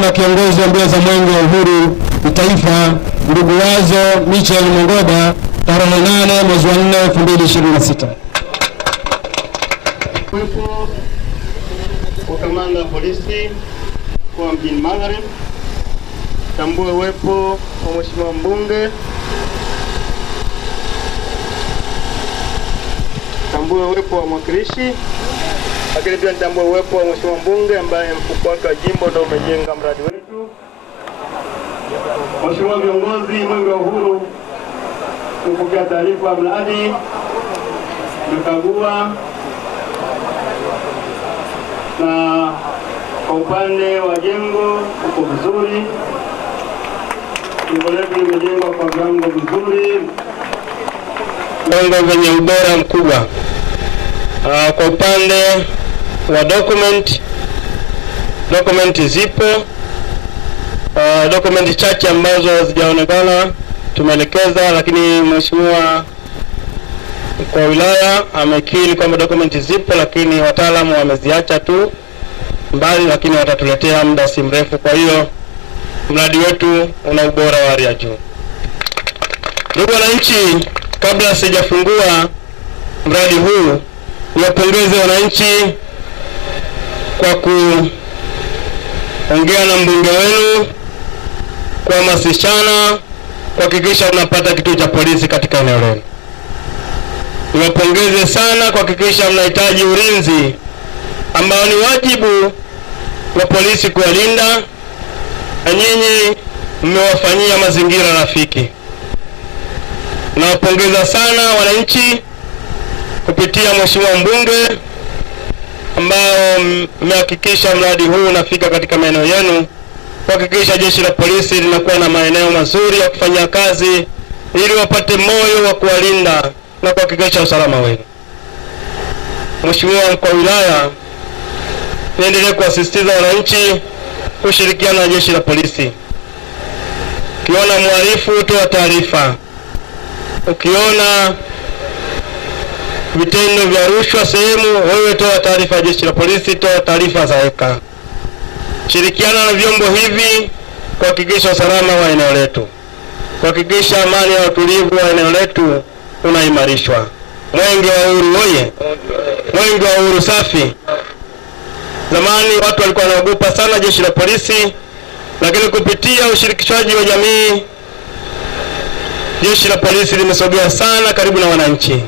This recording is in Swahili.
na kiongozi wa mbio za mwenge wa uhuru kitaifa ndugu Wazo Michael Mongoda tarehe 8 mwezi wa 4 2026. Kuwepo kwa kamanda wa polisi kwa mjini Magharibi, tambue uwepo wa mheshimiwa mbunge, tambue uwepo wa mwakilishi, lakini pia nitambue uwepo wa mheshimiwa mbunge ambaye mfuko wake wa jimbo ndio umejenga mradi wetu. Mheshimiwa viongozi, mwenge wa uhuru kupokea taarifa ya mradi, tumekagua na kwa upande wa jengo uko vizuri, jengo letu limejengwa kwa viwango vizuri, viwango vyenye ubora mkubwa. Kwa upande wa document zipo, document chache ambazo hazijaonekana tumeelekeza, lakini mheshimiwa mkuu wa wilaya amekiri kwamba document zipo, lakini wataalamu wameziacha tu mbali, lakini watatuletea muda si mrefu. Kwa hiyo mradi wetu una ubora wa hali ya juu. Ndugu wananchi, kabla sijafungua mradi huu, niwapongeze wananchi kwa kuongea na mbunge wenu, kuhamasishana kuhakikisha unapata kituo cha polisi katika eneo lenu. Niwapongeze sana kuhakikisha mnahitaji ulinzi ambao ni wajibu wa polisi kuwalinda, na nyinyi mmewafanyia mazingira rafiki. Nawapongeza sana wananchi kupitia mheshimiwa mbunge ambao mmehakikisha mradi huu unafika katika maeneo yenu, kuhakikisha jeshi la polisi linakuwa na maeneo mazuri ya kufanya kazi ili wapate moyo wa kuwalinda na kuhakikisha usalama wenu. Mheshimiwa mkuu wa wilaya, niendelee kuasisitiza wananchi kushirikiana na jeshi la polisi. Ukiona mhalifu, toa taarifa. Ukiona vitendo vya rushwa sehemu, wewe toa taarifa ya jeshi la polisi, toa taarifa za eka. Shirikiana na vyombo hivi kuhakikisha usalama wa eneo letu, kuhakikisha amani na utulivu wa eneo letu unaimarishwa. Mwenge wa uhuru oye! Mwenge wa uhuru safi! Zamani watu walikuwa wanaogopa sana jeshi la polisi, lakini kupitia ushirikishwaji wa jamii, jeshi la polisi limesogea sana karibu na wananchi.